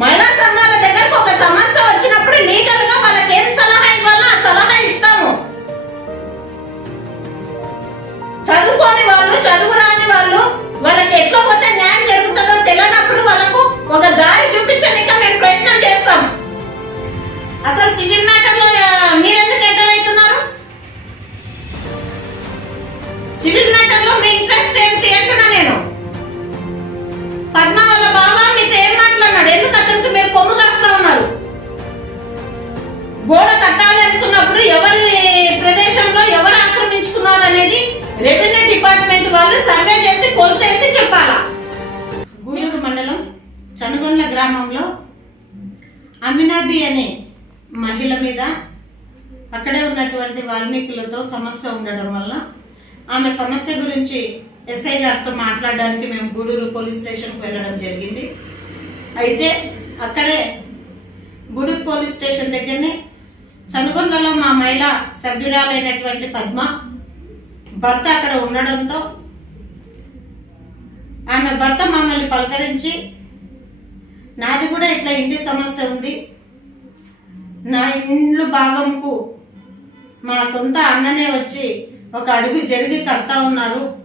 మహిళా సంఘాల దగ్గరకు ఒక సమస్య వచ్చినప్పుడు లీగల్గా వాళ్ళకి ఏం సలహా ఇవ్వాలో ఆ సలహా ఇస్తాము. చదువుకోని వాళ్ళు చదువు రాని వాళ్ళు వాళ్ళకి ఎట్లా పోతే న్యాయం గ్రామంలో అమినాబి అనే మహిళ మీద అక్కడే ఉన్నటువంటి వాల్మీకులతో సమస్య ఉండడం వల్ల ఆమె సమస్య గురించి ఎస్ఐ గారితో మాట్లాడడానికి మేము గూడూరు పోలీస్ స్టేషన్కి వెళ్ళడం జరిగింది. అయితే అక్కడే గూడూరు పోలీస్ స్టేషన్ దగ్గరనే చనుగొండలో మా మహిళ సభ్యురాలైనటువంటి పద్మ భర్త అక్కడ ఉండడంతో ఆమె భర్త మమ్మల్ని పలకరించి నాది కూడా ఇట్లా ఇంటి సమస్య ఉంది. నా ఇండ్లు భాగంకు మా సొంత అన్ననే వచ్చి ఒక అడుగు జరిగి కడతా ఉన్నారు.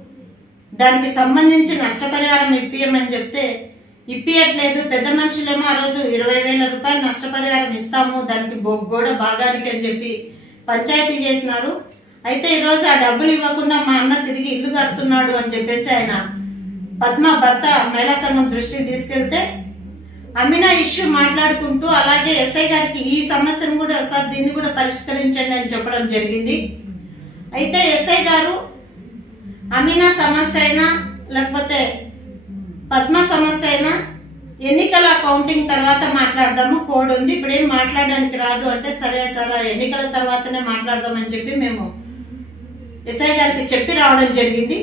దానికి సంబంధించి నష్టపరిహారం ఇప్పియమని చెప్తే ఇప్పియట్లేదు. పెద్ద మనుషులేమో ఆ రోజు ఇరవై వేల రూపాయలు నష్టపరిహారం ఇస్తాము. దానికి బొ- గోడ భాగానికి అని చెప్పి పంచాయతీ చేసినారు. అయితే ఈరోజు ఆ డబ్బులు ఇవ్వకుండా మా అన్న తిరిగి ఇల్లు కడుతున్నాడు అని చెప్పేసి ఆయన పద్మ భర్త మహిళా సంఘం దృష్టికి తీసుకెళ్తే అమినా ఇష్యూ మాట్లాడుకుంటూ అలాగే ఎస్ఐ గారికి ఈ సమస్యను కూడా సార్ దీన్ని కూడా పరిష్కరించండి అని చెప్పడం జరిగింది. అయితే ఎస్ఐ గారు అమీనా సమస్య అయినా లేకపోతే పద్మ సమస్య అయినా ఎన్నికల కౌంటింగ్ తర్వాత మాట్లాడదాము కోడ్ ఉంది ఇప్పుడు ఏం మాట్లాడడానికి రాదు అంటే సరే సరే ఎన్నికల తర్వాతనే మాట్లాడదామని చెప్పి మేము ఎస్ఐ గారికి చెప్పి రావడం జరిగింది.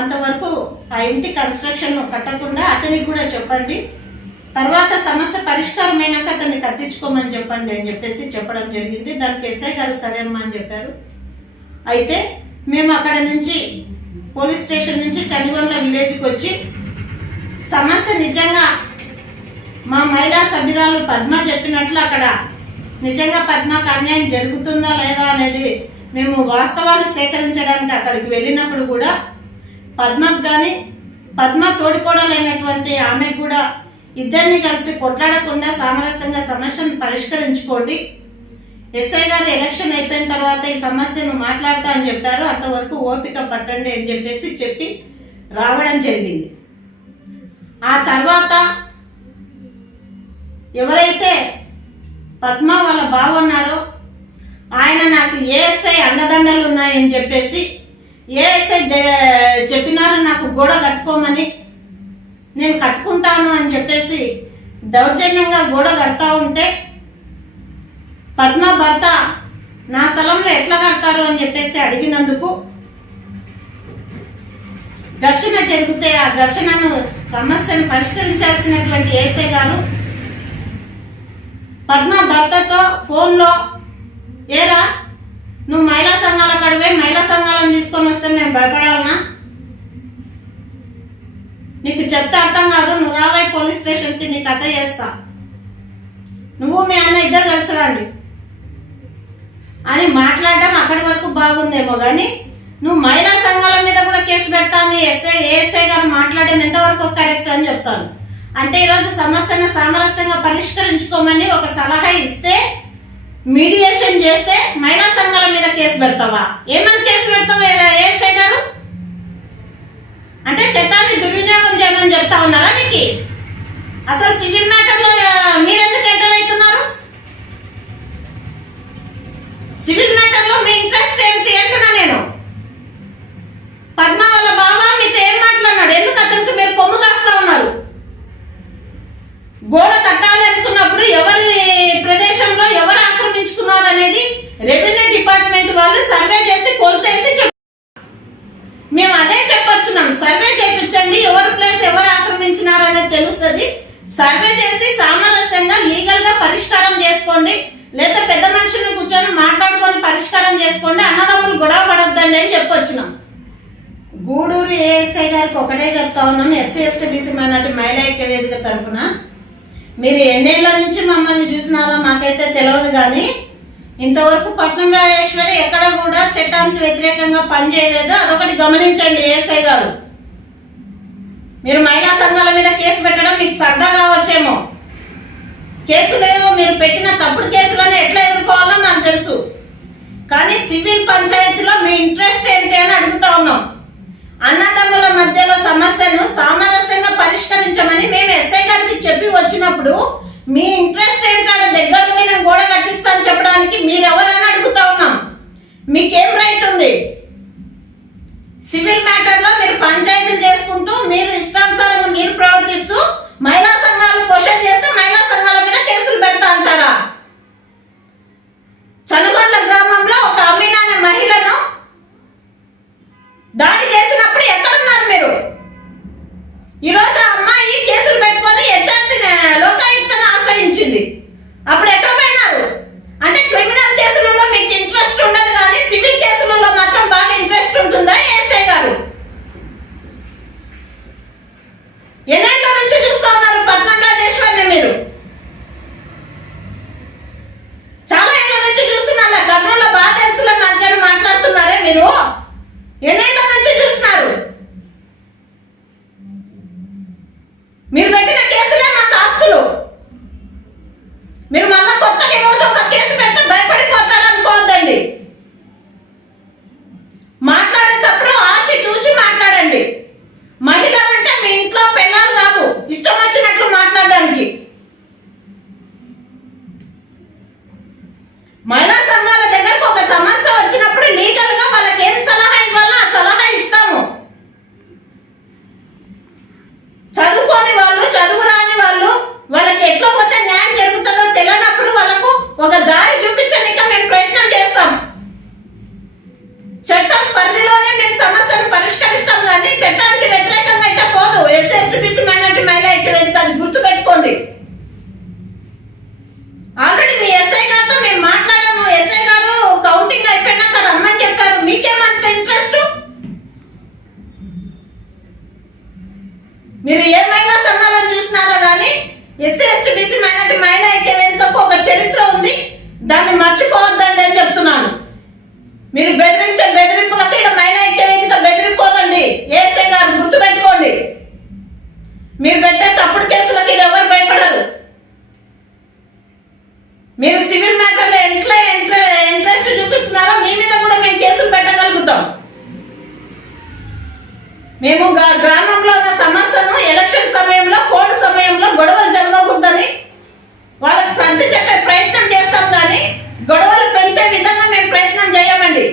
అంతవరకు ఆ ఇంటి కన్స్ట్రక్షన్ కట్టకుండా అతనికి కూడా చెప్పండి. తర్వాత సమస్య పరిష్కారమైనాక అతన్ని కట్టించుకోమని చెప్పండి అని చెప్పేసి చెప్పడం జరిగింది. దానికి ఎస్ఐ గారు సరేమ్మా అని చెప్పారు. అయితే మేము అక్కడ నుంచి పోలీస్ స్టేషన్ నుంచి చలిగొండ విలేజ్కి వచ్చి సమస్య నిజంగా మా మహిళా సభ్యురాలు పద్మ చెప్పినట్లు అక్కడ నిజంగా పద్మకు అన్యాయం జరుగుతుందా లేదా అనేది మేము వాస్తవాలు సేకరించడానికి అక్కడికి వెళ్ళినప్పుడు కూడా పద్మకు కానీ పద్మ తోడికోడలైనటువంటి ఆమెకు కూడా ఇద్దరిని కలిసి కొట్లాడకుండా సామరస్యంగా సమస్యను పరిష్కరించుకోండి. ఎస్ఐ గారు ఎలక్షన్ అయిపోయిన తర్వాత ఈ సమస్యను మాట్లాడతా అని చెప్పారు. అంతవరకు ఓపిక పట్టండి అని చెప్పేసి చెప్పి రావడం జరిగింది. ఆ తర్వాత ఎవరైతే పద్మ వాళ్ళ బాగున్నారో ఆయన నాకు ఏఎస్ఐ అండదండలు ఉన్నాయని చెప్పేసి ఏఎస్ఐ చెప్పినారు నాకు గోడ కట్టుకోమని నేను కట్టుకుంటాను అని చెప్పేసి దౌర్జన్యంగా గోడ కడతా ఉంటే పద్మ భర్త నా స్థలంలో ఎట్లా కడతారు అని చెప్పేసి అడిగినందుకు ఘర్షణ జరిగితే ఆ ఘర్షణను సమస్యను పరిష్కరించాల్సినటువంటి ఏసే గారు పద్మ భర్తతో ఫోన్లో ఏరా నువ్వు మహిళా సంఘాల కడువే మహిళా సంఘాలను తీసుకొని వస్తే మేము భయపడాలనా? నీకు చెప్తే అర్థం కాదు నువ్వు రావాయి పోలీస్ స్టేషన్కి నీ కథ చేస్తా. నువ్వు మీ అన్న ఇద్దరు కలిసి రండి. అని మాట్లాడడం అక్కడి వరకు బాగుందేమో కానీ నువ్వు మహిళా సంఘాల మీద కూడా కేసు పెడతాను ఎస్ఐ ఏఎస్ఐ గారు మాట్లాడడం ఎంతవరకు కరెక్ట్ అని చెప్తాను. అంటే ఈరోజు సమస్యను సామరస్యంగా పరిష్కరించుకోమని ఒక సలహా ఇస్తే మీడియేషన్ చేస్తే మహిళా సంఘాల మీద కేసు పెడతావా? ఏమని కేసు పెడతావు ఏఎస్ఐ గారు? అంటే చట్టాన్ని దుర్వినియోగం చేయమని చెప్తా ఉన్నారా నీకు? అసలు సివిల్ మ్యాటర్లో మీరెందుకు ఎంటర్ అవుతున్నారు సివిల్ మ్యాటర్లో మీ ఇంట్రెస్ట్ ఏమిటి అంటున్నా నేను. పద్మ వాళ్ళ బాబా మీతో ఏం మాట్లాడినాడు? ఎందుకు అతనికి మీరు కొమ్ము కాస్తా ఉన్నారు? గోడ కట్టాలి అనుకున్నప్పుడు ఎవరి ప్రదేశంలో ఎవరు ఆక్రమించుకున్నారు అనేది రెవెన్యూ డిపార్ట్మెంట్ వాళ్ళు సర్వే చేసి కొలతేసి చెప్పొచ్చున్నాం సర్వే చేయించండి ఎవరు ప్లేస్ ఎవరు ఆక్రమించినారు అనేది తెలుస్తుంది. సర్వే చేసి సామరస్యంగా లీగల్గా పరిష్కారం చేసుకోండి. లేదా పెద్ద మనుషుల్ని కూర్చొని మాట్లాడుకొని పరిష్కారం చేసుకోండి. అన్నదమ్ములు గొడవ పడొద్దండి అని చెప్పొచ్చినాం. గూడూరు ఏఎస్ఐ గారికి ఒకటే చెప్తా ఉన్నాం. ఎస్సీ ఎస్టీ బీసీ మైనార్టీ మహిళా ఐక్య వేదిక తరఫున మీరు ఎన్నేళ్ళ నుంచి మమ్మల్ని చూసినారో మాకైతే తెలియదు కానీ ఇంతవరకు పట్నం రాజేశ్వరి ఎక్కడ కూడా చట్టానికి వ్యతిరేకంగా పనిచేయలేదు. అదొకటి గమనించండి ఏఎస్ఐ గారు. మీరు మహిళా సంఘాల మీద కేసు పెట్టడం మీకు సరదా కావచ్చేమో. కేసులేమో మీరు పెట్టిన తప్పుడు కేసులను ఎట్లా ఎదుర్కోవాలో నాకు తెలుసు. కానీ సివిల్ పంచాయతీలో మీ ఇంట్రెస్ట్ ఏంటి అని అడుగుతా ఉన్నాం. అన్నదమ్ముల మధ్యలో సమస్యను సామరస్యంగా పరిష్కరించమని మేము ఎస్ఐ గారికి చెప్పి వచ్చినప్పుడు మీ ఇంట్రెస్ట్ ఏంటంటే దగ్గరుండి నేను గోడ కట్టిస్తాను చెప్పడానికి మీరు ఎవరైనా అడుగుతా ఉన్నాం. మీకేం రైట్ ఉంది? సివిల్ మ్యాటర్లో మీరు పంచాయతీలు చేసుకుంటూ మీరు ఇష్టానుసారంగా మీరు ప్రవర్తిస్తూ మహిళా సంఘం క్వశ్చన్ చేస్తే మహిళా సంఘాల మీద కేసులు పెడతా అంటారా చనుగొండ గ్రామంలో ఒక అమీనా అనే మహిళను దాడి చేసినప్పుడు ఎక్కడున్నారు మీరు ఈరోజు ఆ అమ్మాయి కేసులు పెట్టుకొని హెచ్ఆర్సీ లోకాయుక్తను ఆశ్రయించింది అప్పుడు ఎక్కడ పోయినారు అంటే క్రిమినల్ కేసులలో మీకు ఇంట్రెస్ట్ ఉండదు కానీ సివిల్ కేసులలో మాత్రం బాగా ఇంట్రెస్ట్ ఉంటుందా ఏసఐ గారు ఎన్నేళ్ళ నుంచి చూస్తా ఉన్నారు పట్నం రాజేశ్వరిని మీరు చాలా ఏళ్ళ నుంచి చూస్తున్నా కర్నూలు బాగా తెలుసుల మధ్యన మాట్లాడుతున్నారే మీరు ఎన్నేళ్ళ నుంచి చూస్తున్నారు మీరు పెట్టిన కేసులే మాకు ఆస్తులు మీరు మళ్ళా కొత్తగా ఈ రోజు ఒక కేసు పెడితే భయపడిపోతారు అనుకోవద్దండి మాట్లాడేటప్పుడు ఆచి తూచి మాట్లాడండి మహిళలంటే మీ ఇంట్లో పిల్లలు కాదు ఇష్టం వచ్చినట్లు మాట్లాడడానికి మహిళా సంఘాల దగ్గరకు ఒక సమస్య వచ్చినప్పుడు లీగల్గా వాళ్ళకి ఏం సలహా ఇవ్వాలో ఆ సలహా ఇస్తాము చదువుకోని వాళ్ళు చదువు రాని వాళ్ళు వాళ్ళకి ఎట్లా పోతే న్యాయం జరుగుతుందో తెలియనప్పుడు వాళ్ళకు ఒక దారి చూపించడానికి మేము ప్రయత్నం చేస్తాం చట్టం పరిధిలోనే మేము సమస్యను పరిష్కరిస్తాం కానీ చట్టానికి వ్యతిరేకంగా అయితే పోదు. ఎస్సీ ఎస్టీ బీసీ మైనార్టీ మహిళా ఐక్యవేదిక అది గుర్తుపెట్టుకోండి. ఆల్రెడీ మీ ఎస్ఐ గారితో మేము మాట్లాడాము. ఎస్ఐ గారు కౌంటింగ్ అయిపోయినాక రమ్మని చెప్పారు. మీకేమంత ఇంట్రెస్ట్ మీరు ఏ మహిళా సంఘాలను చూసినారో కానీ ఎస్సీ ఎస్టీ బీసీ మైనార్టీ మహిళా ఐక్యవేదికకు ఒక చరిత్ర ఉంది. దాన్ని మర్చిపోవద్దండి అని చెప్తున్నాను. మీరు బెదిరించే బెదిరింపులకు ఇక్కడ మహిళా ఐక్యవేదిక మేము గ్రామంలో ఉన్న సమస్యను ఎలక్షన్ సమయంలో కోడ్ సమయంలో గొడవలు జరగకూడదని వాళ్ళకి సర్ది చెప్పే ప్రయత్నం చేస్తాం కానీ గొడవలు పెంచే విధంగా మేము ప్రయత్నం చేయమండి.